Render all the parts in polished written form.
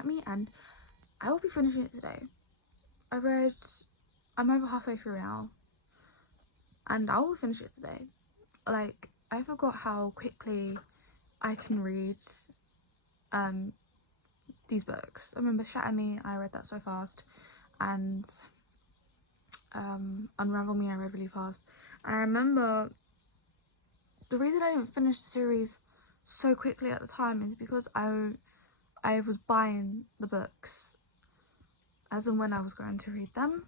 at me, and I will be finishing it today. I'm over halfway through now, and I will finish it today. Like, I forgot how quickly I can read these books. I remember Shatter Me, I read that so fast, and Unravel Me I read really fast. And I remember the reason I didn't finish the series so quickly at the time is because I was buying the books as and when I was going to read them,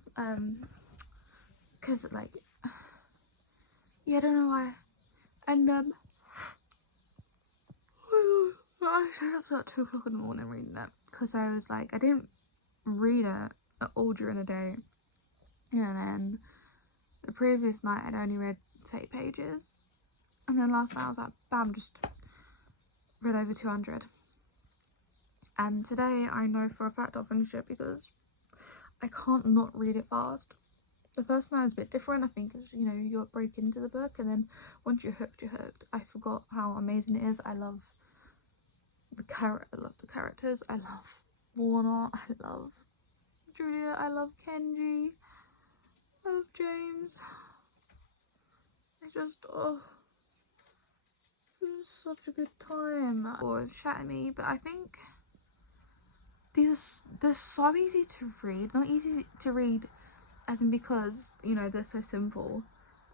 because like, yeah, I don't know why. And I stayed up till like 2 o'clock in the morning reading it, because I was like, I didn't read it at all during the day, and then the previous night I'd only read 30 pages, and then last night I was like, bam, just read over 200. And today I know for a fact I'll finish it, because I can't not read it fast. The first night is a bit different, I think, because, you know, you break into the book, and then once you're hooked, you're hooked. I forgot how amazing it is. I love the characters. I love Warner. I love Julia. I love Kenji. I love James. It's just, oh, it was such a good time. Or Shatter Me, but I think they're so easy to read. Not easy to read as in because, you know, they're so simple.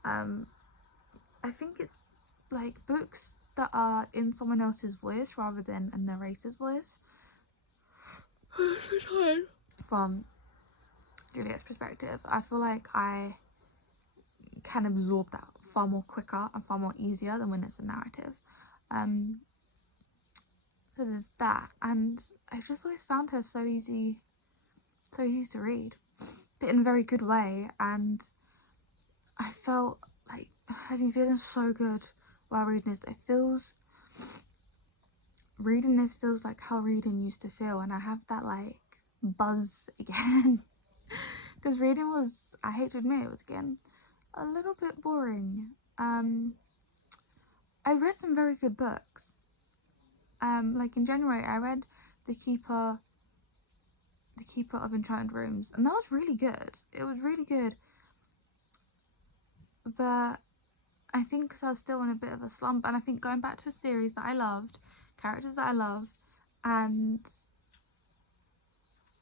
I think it's like books that are in someone else's voice rather than a narrator's voice. From Juliet's perspective, I feel like I can absorb that far more quicker and far more easier than when it's a narrative. So there's that, and I just always found her so easy to read, but in a very good way. And I felt like I've been feeling so good while reading this. Reading this feels like how reading used to feel, and I have that like buzz again. Because reading was, I hate to admit, it was again a little bit boring. I read some very good books. Like in January I read The Keeper of Enchanted Rooms, and that was really good. It was really good, but I think because I was still in a bit of a slump, and I think going back to a series that I loved, characters that I love, and,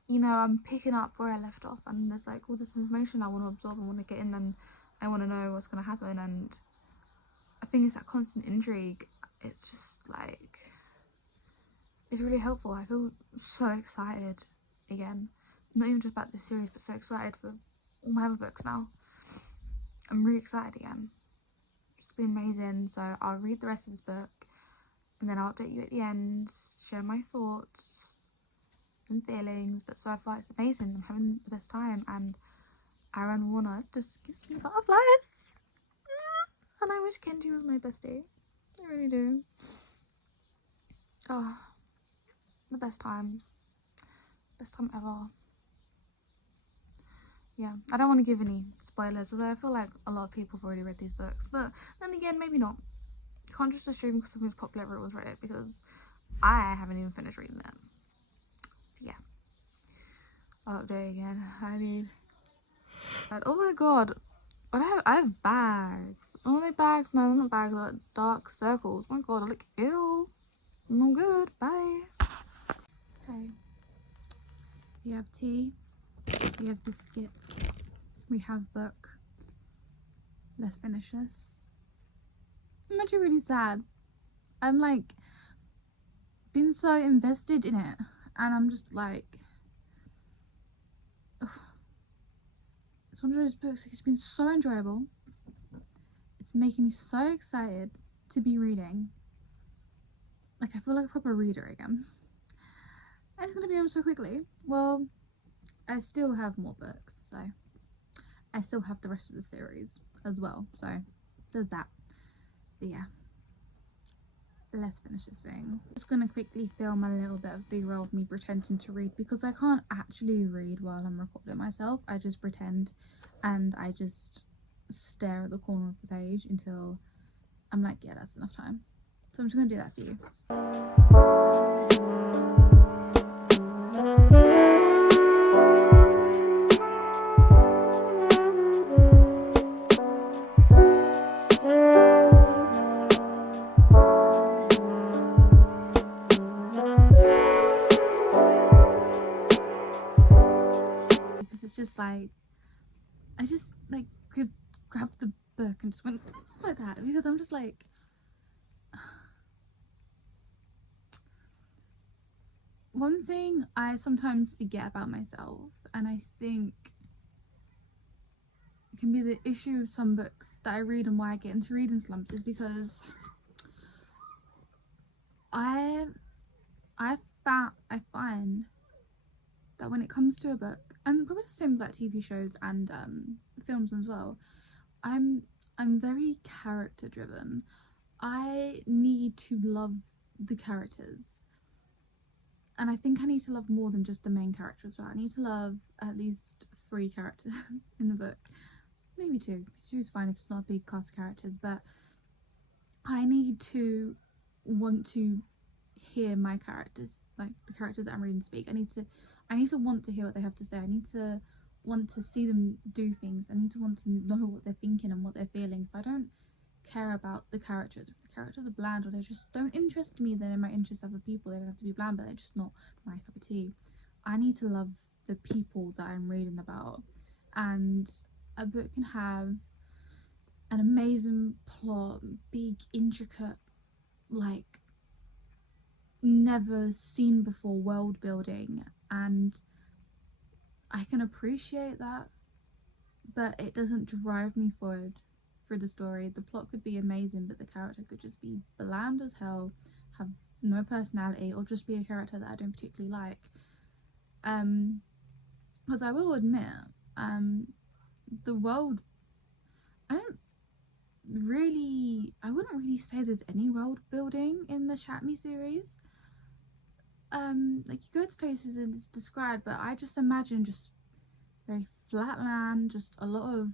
you know, I'm picking up where I left off, and there's like all this information I want to absorb and want to get in, and I want to know what's going to happen. And I think it's that constant intrigue. It's just like, it's really helpful. I feel so excited again, not even just about this series, but so excited for all my other books now. I'm really excited again. It's been amazing. So I'll read the rest of this book, and then I'll update you at the end, share my thoughts and feelings. But so far it's amazing. I'm having the best time, and Aaron Warner just gives me butterflies. And I wish Kenji was my bestie. I really do. Oh, the best time ever. Yeah, I don't want to give any spoilers, although I feel like a lot of people have already read these books, but then again, maybe not. You can't just assume because something's popular everyone's read it, because I haven't even finished reading it. So yeah, I'll update again. Oh my god, I have bags. Oh, they bags? No, they're not bags, they're like dark circles. Oh my god, I look ill. I'm not good. Bye. Okay, we have tea, we have biscuits, we have book. Let's finish this. I'm actually really sad. I'm like been so invested in it, and I'm just like, ugh. It's one of those books, it's been so enjoyable. It's making me so excited to be reading. Like, I feel like a proper reader again. And it's gonna be over so quickly. Well, I still have more books, so I still have the rest of the series as well, so there's that. But yeah, let's finish this thing. I'm just gonna quickly film a little bit of B-roll of me pretending to read, because I can't actually read while I'm recording myself. I just pretend, and I just stare at the corner of the page until I'm like, yeah, that's enough time. So I'm just gonna do that for you. that, because I'm just like, one thing I sometimes forget about myself, and I think it can be the issue of some books that I read and why I get into reading slumps, is because I find that when it comes to a book, and probably the same with like TV shows and films as well, I'm very character driven. I need to love the characters, and I think I need to love more than just the main character as well. I need to love at least 3 characters in the book, maybe 2. 2's fine if it's not a big cast of characters, but I need to want to hear my characters, like the characters that I'm reading, speak. I need to want to hear what they have to say. I need to want to see them do things. I need to want to know what they're thinking and what they're feeling. If I don't care about the characters, if the characters are bland or they just don't interest me, then they might interest other people. They don't have to be bland, but they're just not my cup of tea. I need to love the people that I'm reading about. And a book can have an amazing plot, big, intricate, like never seen before world building, and I can appreciate that, but it doesn't drive me forward through the story. The plot could be amazing, but the character could just be bland as hell, have no personality, or just be a character that I don't particularly like. Because I will admit, the world, I wouldn't really say there's any world building in the Chat Me series. Like you go to places and it's described, but I just imagine just very flat land, just a lot of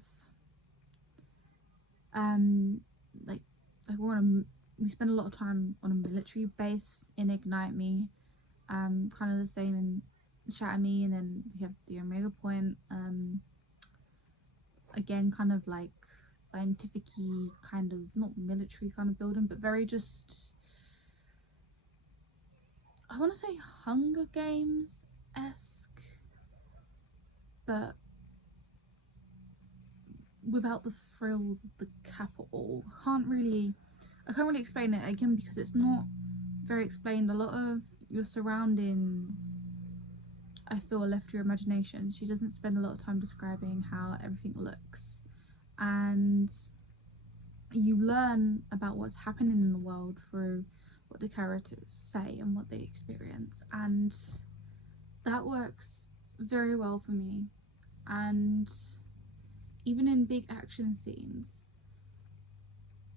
like we spend a lot of time on a military base in Ignite Me, kind of the same in Shatter Me, and then we have the Omega Point, again kind of like scientific-y, kind of not military kind of building, but very just, I want to say Hunger Games-esque, but without the thrills of the capital. I can't really explain it, again, because it's not very explained. A lot of your surroundings, I feel, are left to your imagination. She doesn't spend a lot of time describing how everything looks, and you learn about what's happening in the world through what the characters say and what they experience, and that works very well for me. And even in big action scenes,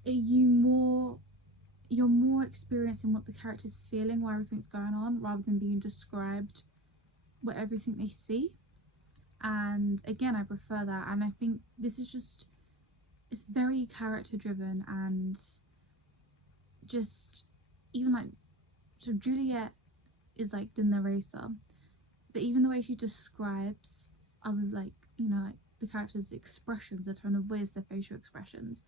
you're more experiencing what the character's feeling while everything's going on, rather than being described what everything they see. And again, I prefer that, and I think this is just, it's very character driven, and just even like, so Juliet is like the narrator, but even the way she describes other, like, you know, like the characters' expressions, their tone of voice, their facial expressions,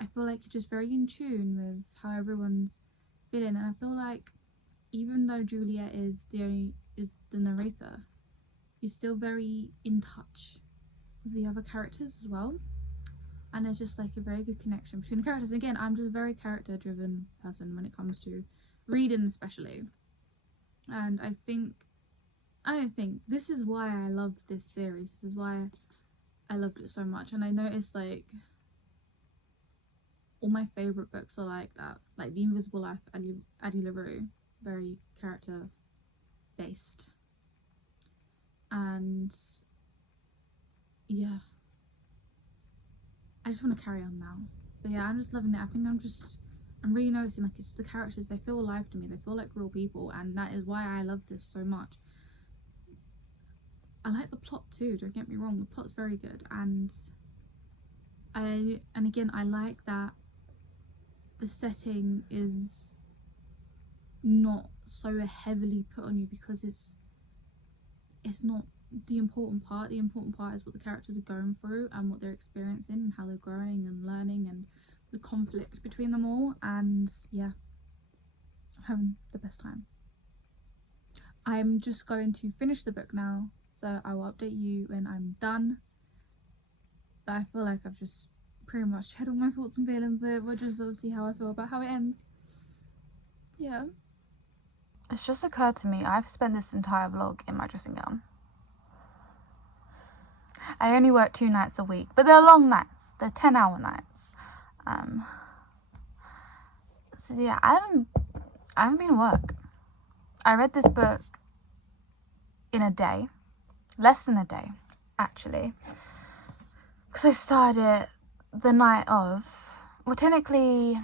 I feel like it's just very in tune with how everyone's feeling. And I feel like even though Juliet is the narrator, you're still very in touch with the other characters as well, and there's just like a very good connection between the characters. And again, I'm just a very character driven person when it comes to reading, especially, and I don't think this is why I love this series. This is why I loved it so much. And I noticed like all my favourite books are like that, like The Invisible Life of Addie LaRue, very character based. And yeah, I just want to carry on now. But yeah, I'm just loving it. I think I'm really noticing like it's the characters, they feel alive to me, they feel like real people, and that is why I love this so much. I like the plot too, don't get me wrong, the plot's very good, and again, I like that the setting is not so heavily put on you, because it's not the important part. The important part is what the characters are going through and what they're experiencing and how they're growing and learning and the conflict between them all. And yeah, I'm having the best time. I'm just going to finish the book now, so I will update you when I'm done. But I feel like I've just pretty much had all my thoughts and feelings there, but just sort of see how I feel about how it ends. Yeah. It's just occurred to me, I've spent this entire vlog in my dressing gown. I only work 2 nights a week, but they're long nights. They're 10-hour nights. So yeah, I haven't been at work. I read this book in a day. Less than a day, actually. Because I started it the night of. Well, technically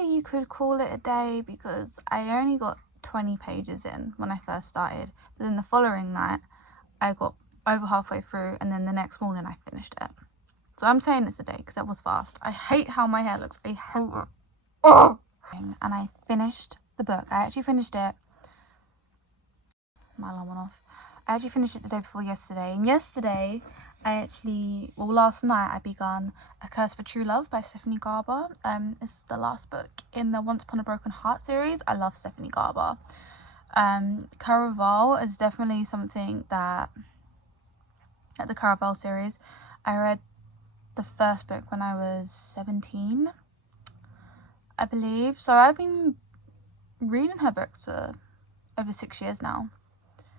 you could call it a day because I only got 20 pages in when I first started. But then the following night, I got over halfway through, and then the next morning I finished it. So I'm saying it's a day because that was fast. I hate how my hair looks. I hate it. Oh! And I finished the book. I actually finished it. My alarm went off. I actually finished it the day before yesterday. And yesterday, last night I begun A Curse for True Love by Stephanie Garber. It's the last book in the Once Upon a Broken Heart series. I love Stephanie Garber. Caraval is definitely something that, at the Caraval series, I read the first book when I was 17, I believe. So I've been reading her books for over 6 years now.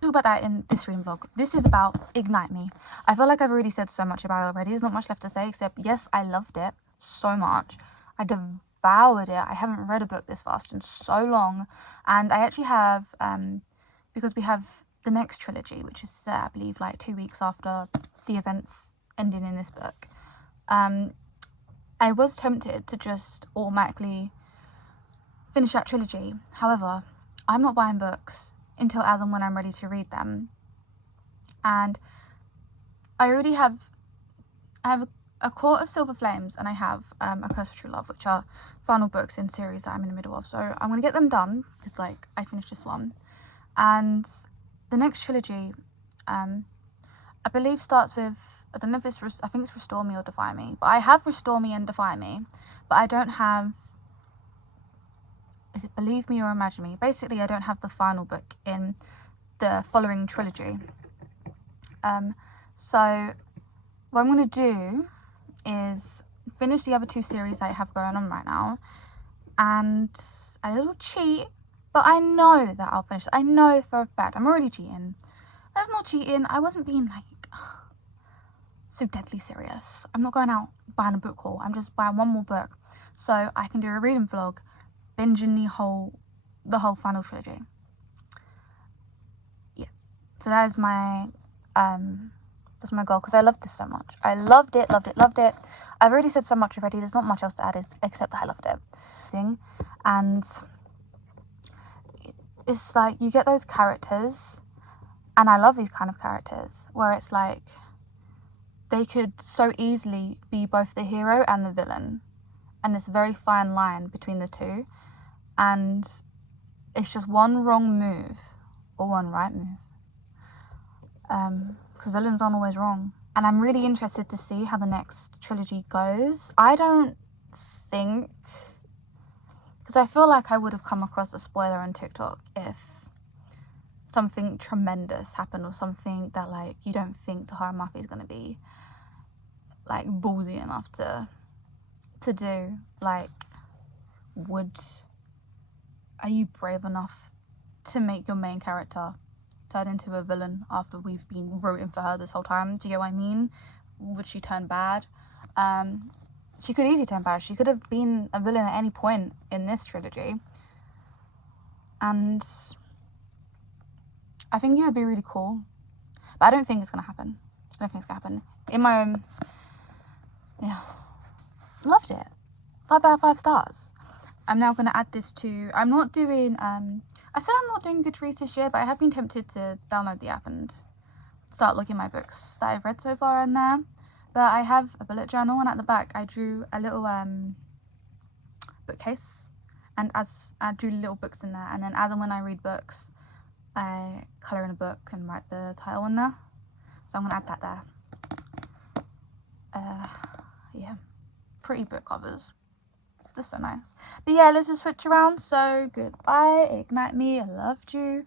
Talk about that in this reading vlog. This is about Ignite Me. I feel like I've already said so much about it already. There's not much left to say except, yes, I loved it so much. I devoured it. I haven't read a book this fast in so long. And I actually have, because we have the next trilogy, which is set, I believe, like 2 weeks after the events ending in this book. I was tempted to just automatically finish that trilogy. However, I'm not buying books until as and when I'm ready to read them. And I already have, a Court of Silver Flames, and I have A Curse for True Love, which are final books in series that I'm in the middle of. So I'm going to get them done because, like, I finished this one. And the next trilogy, I believe starts with, I don't know if it's, I think it's Restore Me or Defy Me. But I have Restore Me and Defy Me. But I don't have, is it Believe Me or Imagine Me? Basically, I don't have the final book in the following trilogy. So what I'm going to do is finish the other 2 series I have going on right now. And a little cheat, but I know that I'll finish. I know for a fact. I'm already cheating. That's not cheating. I wasn't being like so deadly serious. I'm not going out buying a book haul. I'm just buying one more book so I can do a reading vlog, binging the whole final trilogy. Yeah. So that is my that's my goal because I loved this so much. I loved it. I've already said so much already. There's not much else to add except that I loved it. And it's like you get those characters, and I love these kind of characters where it's like they could so easily be both the hero and the villain, and it's a very fine line between the two, and it's just one wrong move or one right move, because villains aren't always wrong. And I'm really interested to see how the next trilogy goes. I don't think, because I feel like I would have come across a spoiler on TikTok if something tremendous happened, or something that, like, you don't think Tahara Mafi is going to be, like, ballsy enough to do. Like, are you brave enough to make your main character turn into a villain after we've been rooting for her this whole time? Do you know what I mean? Would she turn bad? She could easily turn bad. She could have been a villain at any point in this trilogy. And I think it would be really cool. But I don't think it's going to happen. In my own, yeah. Loved it. 5 out of 5 stars. I'm now going to add this to, I'm not doing, I said I'm not doing Goodreads this year, but I have been tempted to download the app and start looking at my books that I've read so far in there. But I have a bullet journal, and at the back I drew a little bookcase, and as I drew little books in there, and then as and when I read books, I colour in a book and write the title in there. So I'm going to add that there. Yeah, pretty book covers. That's so nice. But yeah, let's just switch around. So goodbye, Ignite Me. I loved you.